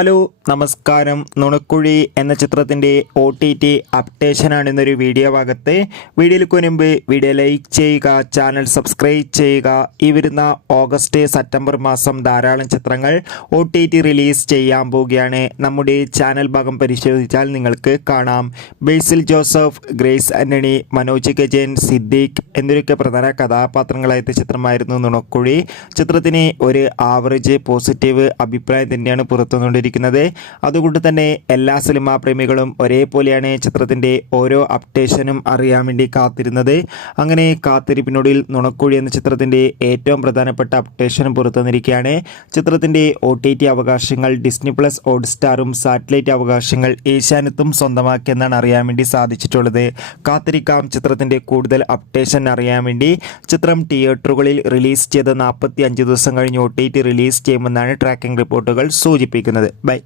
Hello നമസ്കാരം. നുണക്കുഴി എന്ന ചിത്രത്തിൻ്റെ OTT അപ്ഡേഷനാണ് ഇന്നൊരു വീഡിയോ ഭാഗത്ത്. വീഡിയോയിലേക്ക് മുൻപ് വീഡിയോ ലൈക്ക് ചെയ്യുക, ചാനൽ സബ്സ്ക്രൈബ് ചെയ്യുക. ഈ വരുന്ന ഓഗസ്റ്റ് സെപ്റ്റംബർ മാസം ധാരാളം ചിത്രങ്ങൾ OTT റിലീസ് ചെയ്യാൻ പോവുകയാണ്. നമ്മുടെ ചാനൽ ഭാഗം പരിശോധിച്ചാൽ നിങ്ങൾക്ക് കാണാം. ബേസിൽ ജോസഫ്, ഗ്രേസ് ആൻ്റണി, മനോജ് കെജൻ, സിദ്ദീഖ് എന്നിവരൊക്കെ പ്രധാന കഥാപാത്രങ്ങളായ ചിത്രമായിരുന്നു നുണക്കുഴി. ചിത്രത്തിന് ഒരു ആവറേജ് പോസിറ്റീവ് അഭിപ്രായം തന്നെയാണ് പുറത്തുകൊണ്ടിരിക്കുന്നത്. അതുകൊണ്ട് തന്നെ എല്ലാ സിനിമാ പ്രേമികളും ഒരേപോലെയാണ് ചിത്രത്തിൻ്റെ ഓരോ അപ്ഡേഷനും അറിയാൻ വേണ്ടി കാത്തിരുന്നത്. അങ്ങനെ കാത്തിരിപ്പിനൊടുവിൽ നുണക്കുഴി എന്ന ചിത്രത്തിൻ്റെ ഏറ്റവും പ്രധാനപ്പെട്ട അപ്ഡേഷനും പുറത്തുവന്നിരിക്കുകയാണ്. ചിത്രത്തിൻ്റെ OTT അവകാശങ്ങൾ ഡിസ്നി പ്ലസ് ഹോട്ട്സ്റ്റാറും സാറ്റലൈറ്റ് അവകാശങ്ങൾ ഏഷ്യാനെറ്റും സ്വന്തമാക്കിയെന്നാണ് അറിയാൻ വേണ്ടി സാധിച്ചിട്ടുള്ളത്. കാത്തിരിക്കാം ചിത്രത്തിൻ്റെ കൂടുതൽ അപ്ഡേഷൻ അറിയാൻ വേണ്ടി. ചിത്രം തിയേറ്ററുകളിൽ റിലീസ് ചെയ്ത് 45 ദിവസം കഴിഞ്ഞ് OTT റിലീസ് ചെയ്യുമെന്നാണ് ട്രാക്കിംഗ് റിപ്പോർട്ടുകൾ സൂചിപ്പിക്കുന്നത്. ബൈ.